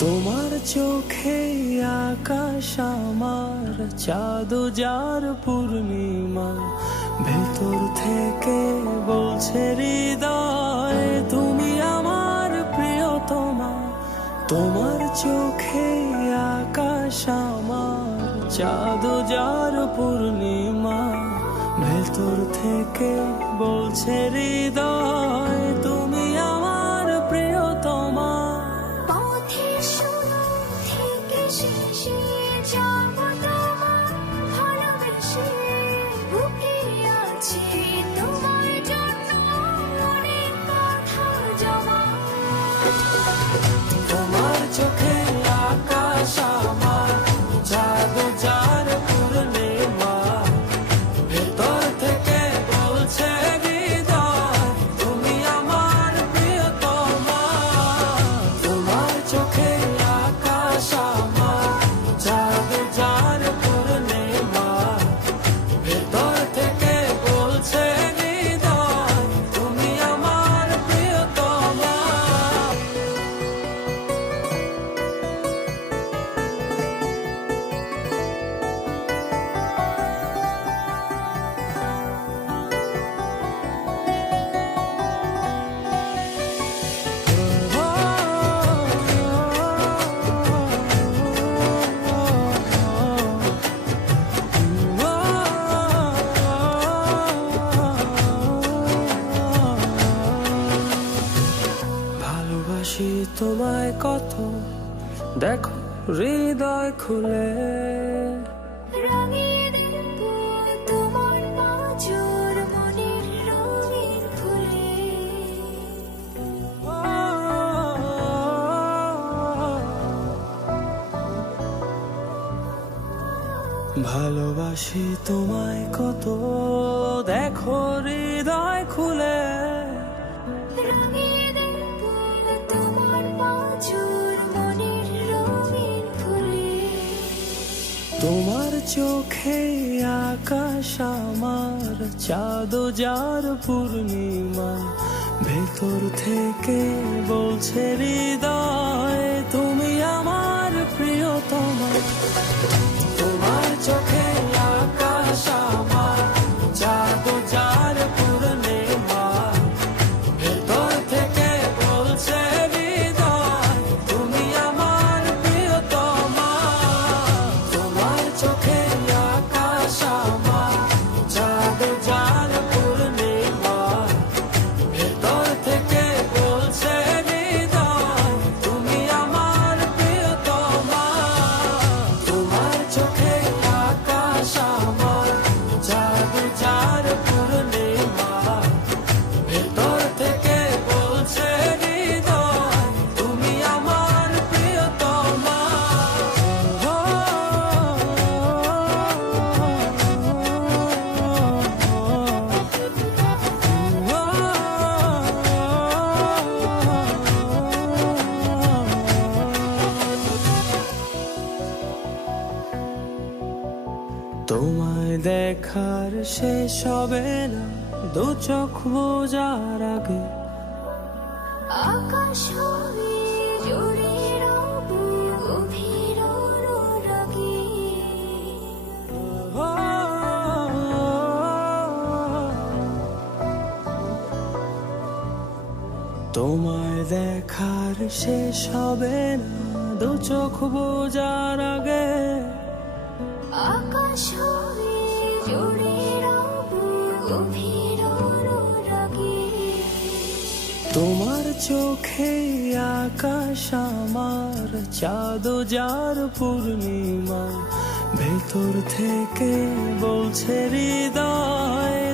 তোমার চোখে আকাশ আমার, চাঁদ যার পূর্ণিমা, ভেতর থেকে বলছে হৃদয় তুমি আমার প্রিয়তমা। তোমার চোখে আকাশ আমার, চাঁদ যার পূর্ণিমা, ভেতর থেকে বলছে হৃদয় তুমি আমার প্রিয়তমা। তোমার চোখে আকাশ আমার, চাঁদ যার পূর্ণিমা, ভেতর থেকে বলছে হৃদয় তুমি আমার প্রিয়তমা। তোমার চোখে আকাশ আমার, চাঁদ যার পূর্ণিমা, ভেতর থেকে বলছে হৃদয় তুমি আমার প্রিয়তমা। ভালোবাসি তোমায় কত, দেখো হৃদয় খুলে। তোমার পাঁজর মনের রঙিন ফুলে। ভালোবাসি তোমায় কত, দেখো হৃদয় খুলে। তোমার পাঁজর মনের রঙিন ফুলে। তোমার চোখে আকাশ আমার, চাঁদ যার পূর্ণিমা, ভেতর থেকে বলছে হৃদয় তুমি আমার প্রিয়তমা। তোমার চোখে আকাশ আমার, চাঁদ যার পূর্ণিমা, ভেতর থেকে বলছে হৃদয় তুমি আমার প্রিয়তমা। তোমার চোখে আকাশ আমার, চাঁদ যার পূর্ণিমা, ভেতর থেকে বলছে হৃদয় তুমি আমার প্রিয়তমা। তোমার চোখে আকাশ আমার, চাঁদ যার পূর্ণিমা, ভেতর থেকে বলছে হৃদয় তুমি আমার প্রিয়তমা। তোমায় দেখার শেষ হবে না দু চোখ বোঝার আগে। আকাশ হবে জুড়ে রব গভীর অনুরাগে। তোমায় দেখার শেষ হবে না দু চোখ বোঝার আগে। আকাশ হবে জুড়ে রব গভীর অনুরাগে। তোমার চোখে আকাশ আমার, চাঁদ যার পূর্ণিমা, ভেতর থেকে বলছে হৃদয়